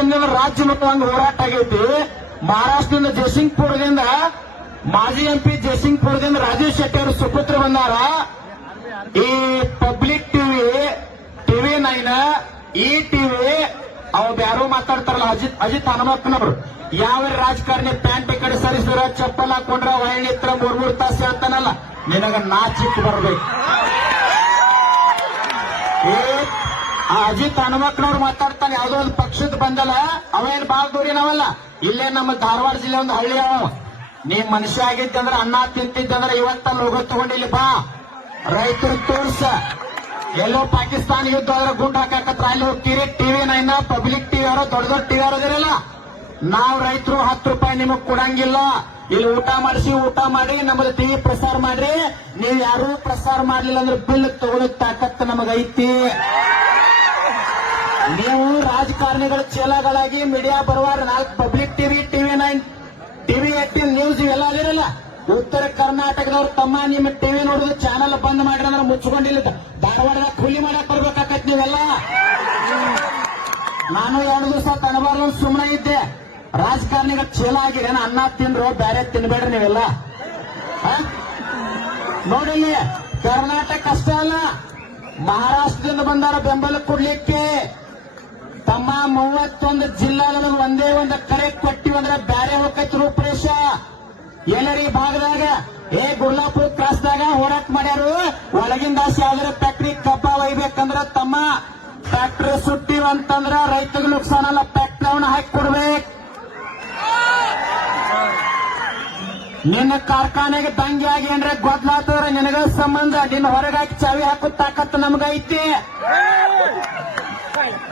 ದಿನದಿಂದ ರಾಜ್ಯ ಮತ್ತು ಒಂದು ಹೋರಾಟ ಆಗೈತಿ. ಮಹಾರಾಷ್ಟ್ರದಿಂದ ಜಯಸಿಂಗ್ಪುರದಿಂದ ಮಾಜಿ ಎಂಪಿ ಜಯಸಿಂಗ್ಪುರದಿಂದ ರಾಜೇಶ್ ಶೆಟ್ಟಿ ಅವರು ಸುಪುತ್ರ ಬಂದಾರ. ಈ ಪಬ್ಲಿಕ್ ಟಿವಿ 9 ಈ ಟಿವಿ ಅವ್ ಯಾರೋ ಮಾತಾಡ್ತಾರಲ್ಲ ಅಜಿತ್ ಹನುಮಕ್ಕನವರು, ಯಾವ ರಾಜಕಾರಣಿ ಪ್ಯಾಂಟ್ ಕಡೆ ಸರಿಸಿದ್ರ ಚಪ್ಪಲ್ ಹಾಕೊಂಡ್ರ ಒಳ್ಳಿತ್ರ 3 ತಾಸು ಹೇಳ್ತಾನಲ್ಲ, ನಿನಗ ನಾಚಿಕ್ ಬರ್ಬೇಕು. ಆ ಅಜಿತ್ ಹನುಮಕ್ಕನವ್ರು ಮಾತಾಡ್ತಾನೆ, ಯಾವ್ದೋ ಒಂದು ಪಕ್ಷದ ಬಂದಲ್ಲ, ಅವೇನ್ ಬಾಳ ದೂರಿನವಲ್ಲ, ಇಲ್ಲೇ ನಮ್ಮ ಧಾರವಾಡ ಜಿಲ್ಲೆ ಒಂದು ಹಳ್ಳಿ ಅವ. ನೀ ಮನುಷ್ಯ ಆಗಿದ್ದಂದ್ರೆ ಅನ್ನ ತಿಂತಿದ್ದಂದ್ರೆ ಇವತ್ತ ಲೋಗೋ ತಗೊಂಡಿಲ್ಲಿ ಬಾ, ರೈತರು ತೋರ್ಸ. ಎಲ್ಲೋ ಪಾಕಿಸ್ತಾನ ಯುದ್ಧ ಆದ್ರೆ ಗುಂಡ್ ಹಾಕತ್ರ ಅಲ್ಲಿ ಹೋಗ್ತೀರಿ. ಟಿವಿ 9 ಪಬ್ಲಿಕ್ ಟಿವಿ ಅವರ ದೊಡ್ಡ ದೊಡ್ಡ ಟಿವಿ ಅವರದಿರಲ್ಲ, ನಾವ್ ರೈತರು 10 ರೂಪಾಯಿ ನಿಮಗ್ ಕೊಡಂಗಿಲ್ಲ. ಇಲ್ಲಿ ಊಟ ಮಾಡಿ ನಮ್ಮದು ಟಿವಿ ಪ್ರಸಾರ ಮಾಡ್ರಿ. ನೀವು ಯಾರು ಪ್ರಸಾರ ಮಾಡ್ಲಿಲ್ಲ ಅಂದ್ರೆ ಬಿಲ್ ತಗೊಳಕ್ ತಾಕತ್ತು ನಮಗೈತಿ. ನೀವು ರಾಜಕಾರಣಿಗಳ ಚೇಲಾಗಳಾಗಿ ಮೀಡಿಯಾ ಬರುವಾರ 4 ಪಬ್ಲಿಕ್ ಟಿವಿ 9 ಟಿವಿ 18 ನ್ಯೂಸ್ ಇವೆಲ್ಲ ಅಲ್ಲಿರಲ್ಲ. ಉತ್ತರ ಕರ್ನಾಟಕದವ್ರು ತಮ್ಮ ನಿಮ್ಮ ಟಿವಿ ನೋಡುದು ಚಾನಲ್ ಬಂದ್ ಮಾಡ್ರಿ ಅಂದ್ರೆ ಮುಚ್ಕೊಂಡಿಲ್ಲ, ಧಾರವಾಡದಾಗ ಕೂಲಿ ಮಾಡಕ್ ಬರ್ಬೇಕಾಕತ್ ನೀವೆಲ್ಲ. ನಾನು 2 ದಿವಸ ತನಬಾರ್ದು ಸುಮ್ಮನೆ ಇದ್ದೆ. ರಾಜಕಾರಣಿಗಳ ಚೇಲ ಆಗಿದೆ, ಅನ್ನ ತಿಂದ್ರು ಬೇರೆ ತಿನ್ಬೇಡ್ರಿ ನೀವೆಲ್ಲ. ನೋಡಿಲ್ಲಿ ಕರ್ನಾಟಕ ಅಷ್ಟೇ ಅಲ್ಲ, ಮಹಾರಾಷ್ಟ್ರದಿಂದ ಬಂದಾರ ಬೆಂಬಲ ಕೊಡ್ಲಿಕ್ಕೆ. ತಮ್ಮ 31 ಜಿಲ್ಲಾ ಒಂದೇ ಒಂದು ಕರೆ ಕೊಟ್ಟಿವಂದ್ರೆ ಬ್ಯಾರೆ ಹೋಗೈತಿ ರೂಪರೇಷ. ಎಲ್ಲರಿ ಭಾಗದಾಗ ಗುರ್ಲಾಪುರ ಕ್ರಾಸ್ದಾಗ ಹೋರಾಟ ಮಾಡ್ಯಾರು. ಒಳಗಿಂದ ಯಾವ್ದಾರ ಫ್ಯಾಕ್ಟ್ರಿ ಕಬ್ಬ ಒಯ್ಬೇಕಂದ್ರ ತಮ್ಮ ಫ್ಯಾಕ್ಟ್ರಿ ಸುಟ್ಟಿವಂತಂದ್ರ ರೈತಗೆ ನುಕ್ಸಾನಲ್ಲ, ಫ್ಯಾಕ್ಟ್ರಿ ಅವನ್ನ ಹಾಕಿ ಕೊಡ್ಬೇಕು. ನಿನ್ನ ಕಾರ್ಖಾನೆಗೆ ದಂಗೆ ಆಗಿ ಏನ್ರೆ ಗೊತ್ತಾತಂದ್ರೆ ನಿನಗ ಸಂಬಂಧ, ನಿನ್ನ ಹೊರಗಾಗಿ ಚಾವಿ ಹಾಕೋ ತಾಕತ್ತು ನಮಗೈತಿ.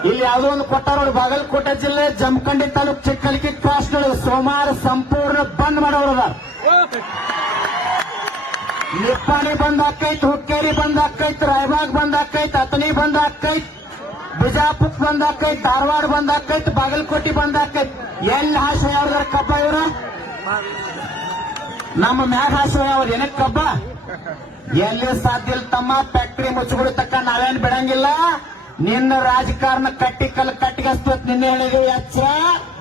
ಇಲ್ಲಿ ಯಾವುದೋ ಒಂದು ಕೊಟ್ಟಾರೋಡು, ಬಾಗಲಕೋಟೆ ಜಿಲ್ಲೆ ಜಮಖಂಡಿ ತಾಲೂಕು ಚಿಕ್ಕಲಿಕಿ ಕ್ರಾಸ್ಗಳು ಸೋಮವಾರ ಸಂಪೂರ್ಣ ಬಂದ್ ಮಾಡೋರದ. ನಿಪ್ಪಾಣಿ ಬಂದ್ ಹಾಕೈತ್, ಹುಕ್ಕೇರಿ ಬಂದ್ ಹಾಕೈತ್, ರಾಯಬಾಗ್ ಬಂದ್ ಹಾಕೈತ್, ಅತನಿ ಬಂದ್ ಹಾಕೈತ್, ಬಿಜಾಪುರ್ ಬಂದ್ ಹಾಕೈತ್, ಧಾರವಾಡ ಬಂದ್ ಹಾಕೈತ್, ಬಾಗಲಕೋಟೆ ಬಂದ್ ಹಾಕೈತ್. ಎಲ್ಲಿ ಹಾಸು ಯಾವ್ದಾರ ಕಬ್ಬ ಇವ್ರ ನಮ್ಮ ಮ್ಯಾಗ ಹಾಸು ಯಾವ್ದು ಏನಕ್ಕೆ ಕಬ್ಬ ಎಲ್ಲಿ ಸಾಧ್ಯ ಇಲ್ಲ ತಮ್ಮ. ಫ್ಯಾಕ್ಟ್ರಿ ಮುಚ್ಚುಗಳು ತಕ್ಕ ನಾವೇನ್ ಬಿಡಂಗಿಲ್ಲ. ನಿನ್ನ ರಾಜಕಾರಣ ಕಟ್ಟಿಗಸ್ತತ್ ನಿನ್ನೆ ಹೇಳಿದೀವಿ ಎಚ್ಚರ,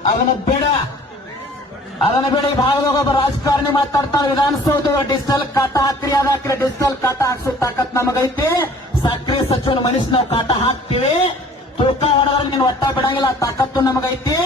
ಅದನ್ನ ಬಿಡ. ಈ ಭಾಗದಾಗ ಒಬ್ಬ ರಾಜಕಾರಣಿ ಮಾತಾಡ್ತಾನೆ, ವಿಧಾನಸೌಧ ಡಿಜಿಟಲ್ ಕಾಟ ಹಾಕ್ರಿ, ಅದಾಕ್ರಿ, ಡಿಜಿಟಲ್ ಕಾಟ ಹಾಕ್ಸೋ ತಾಕತ್ ನಮಗೈತಿ. ಸಕ್ರಿ ಸಚಿವನ ಮನುಷ್ಯ ನಾವು ಕಾಟ ಹಾಕ್ತಿವಿ, ತೂಕ ಹೊಡೆದ್ರೆ ನೀನು ಒಟ್ಟ ಬಿಡಂಗಿಲ್ಲ, ತಾಕತ್ತು ನಮಗೈತಿ.